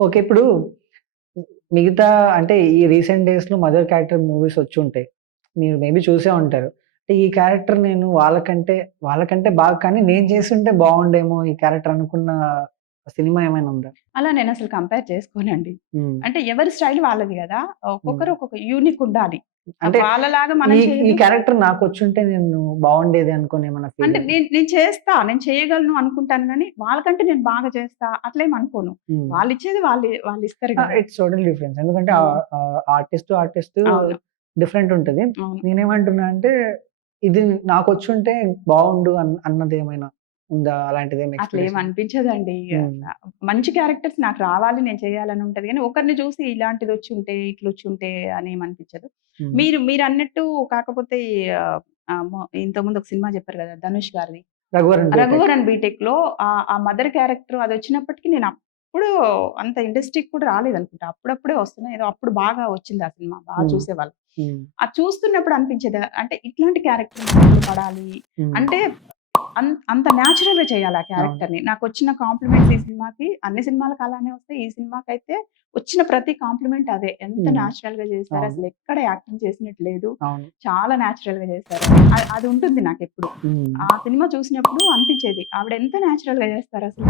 Okay. ఇప్పుడు మిగతా అంటే ఈ రీసెంట్ డేస్‌లో మదర్ క్యారెక్టర్ మూవీస్ వచ్చుంటాయి. మీరు మేబీ చూసే ఉంటారు. అంటే ఈ క్యారెక్టర్ నేను వాళ్ళకంటే బాగా కానీ నేను చేసుంటే బావుండేమో ఈ క్యారెక్టర్ అనుకున్న సినిమా ఏమైనా ఉందా? అలా నేనసలు కంపేర్ చేసుకోనండి. హ్మ్. అంటే ఎవరి స్టైల్ వాళ్ళది గదా! హ్మ్. ఒక్కొక్కరు ఒక్కొక్క యూనిక్ ఉండాలి. అంటే వాళ్ళలాగా ఈ మనం ఈ చేయలేం. క్యారెక్టర్ నాకొచ్చుంటే నేను బావుండేది అనుకోని ఏమన్నా అంటే ఫీలింగ్? నేను చేస్తా. నేను చేయగలను అనుకుంటాను గానీ, వాళ్ళకంటే నేను బాగా చేస్తా అట్లేం అనుకోను. హ్మ్. వాళ్ళిచ్చేది వాళ్ళిస్తారు ఆ! గదా! It's total difference. ఎందుకంటే హ్మ్. ఆర్టిస్ట్ అవును. డిఫరెంట్ ఉంటది. అవును. నేనేమంటున్నా అంటే ఇది నాకొచ్చుంటే బావుండు అన్నదేమైనా ఉందా? అలాంటిదేమి అట్లేం ఎక్స్‌పెక్టేషన్? అనిపించదండి. హ్మ్. మంచి క్యారెక్టర్స్ నాకు రావాలి, నేను చేయాలని ఉంటది గానీ, ఒకరిని చూసి ఇలాంటిదొచ్చుంటే, ఇట్లొచ్చుంటే అని ఏమనిపించదు. హ్మ్. మీరన్నట్టు కాకపోతే ఆహ్, ఆహ్, మొ ఇంతకుముందు ఒక సినిమా చెప్పారు గదా! ధనుష్ గారిది. 'రఘువరన్ బీటెక్.' 'రఘువరన్ బీటెక్‌లో' ఆ మదర్ క్యారెక్టర్ అదొచ్చినప్పటికి నేనప్పుడు అంత ఇండస్ట్రీకి కూడా రాలేదనుకుంటా. అప్పుడప్పుడే వస్తున్నాయి. ఏదో అప్పుడు బాగా వచ్చింది ఆ సినిమా. హ్మ్. చూసేవాళ్ళు. హ్మ్. అది చూస్తున్నప్పుడు అనిపించేది అంటే ఇట్లాంటి క్యారెక్టర్ నాకెప్పుడు పడాలి. హ్మ్. అంటే అంత న్యాచురల్‌గా చేయాలి ఆ అవును. క్యారెక్టర్‌ని. నాకొచ్చిన కాంప్లిమెంట్స్ ఈ సినిమాకి అన్ని సినిమాలకి అలానే వస్తాయి. ఈ సినిమాకైతే వచ్చిన ప్రతి కాంప్లిమెంట్ అదే. ఎంత హ్మ్. న్యాచురల్‌గా చేశారు. అవును. అసలెక్కడ యాక్టింగ్ చేసినట్టు లేదు. అవును. చాలా న్యాచురల్‌గా చేశారని. అది ఉంటుంది నాకెప్పుడు. హ్మ్. ఆ సినిమా చూసినప్పుడు అనిపించేది. ఆవిడ ఎంత న్యాచురల్‌గా చేస్తారసలు.